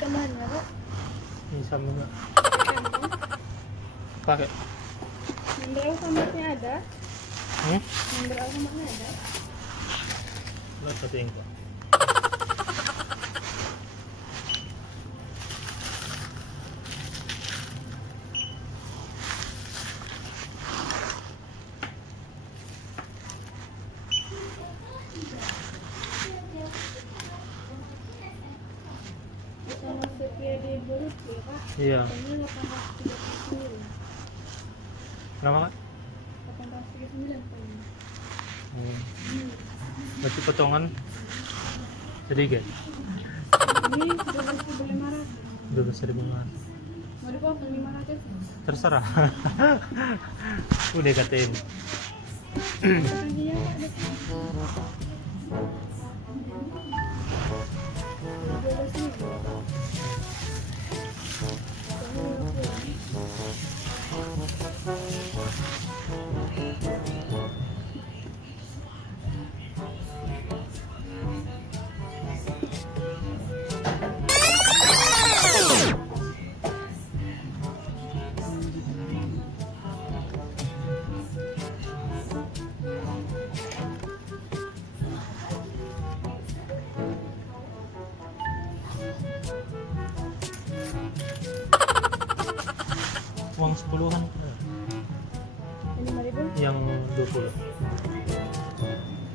Tambahan nggak kak? Ini sama nggak? Pakai. Member Alfamartnya ada? Hmm? Member Alfamartnya ada? Lo satu yang kok. Sama setia di Bulut ya kak? Iya. Ini 839. Kenapa kak? 839 kayaknya. Berarti potongan sedikit. Ini 12.500. 12.500. Mau dipotong 500? Terserah. Udah katain. Kasihnya kak deh. 12.000. Uang 10-an. Ini 5.000? Yang 20.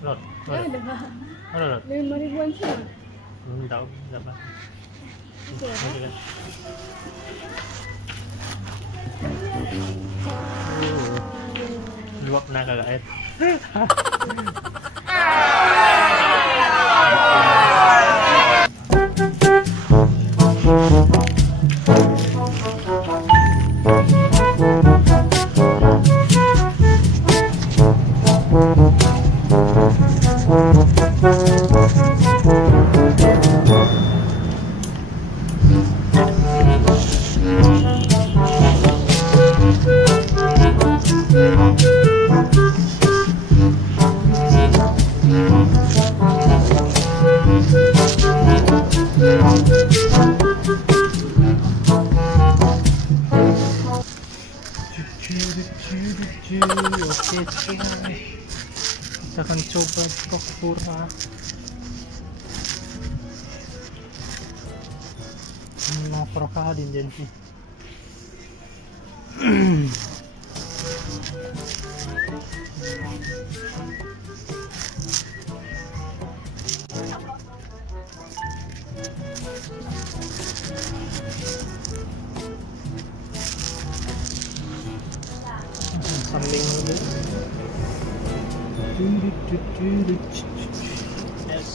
Lot. Ya ada kak. Ada lot. 5.000-an sih kak? Belum tahu berapa. Itu ya kak? Ini kan. Luap na kagak. Oke, kita akan coba stok pura. Provokahin din sih. Samping dulu. Yes.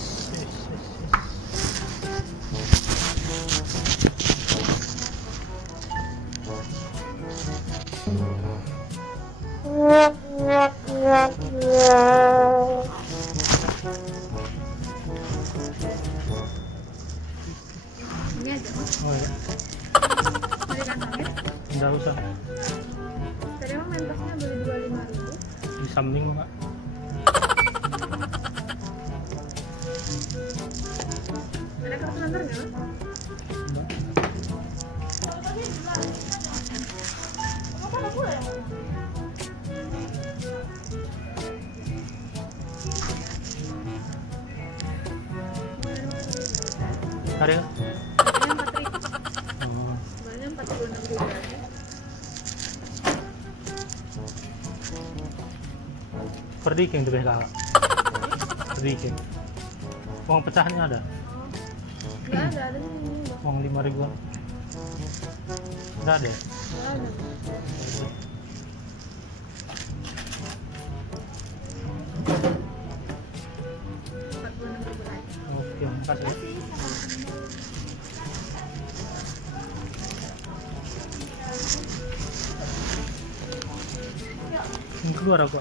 Ini aja. Oh ya. Mau dikantongin? Enggak usah. Tadi emang mentosnya beli 25.000. Di samping, Pak. Ada kartu nomor nggak? Enggak. Apa aku ya? Ada? Harganya 4.000. Oh. Sebenarnya 46.000 aja. Perdiking tuh kakak. Perdiking. Uang pecahannya ada. Nggak ada ini. Uang 5 ribuan. Nggak ada. Nggak ada. Oke, makasih. Ini keluar apa?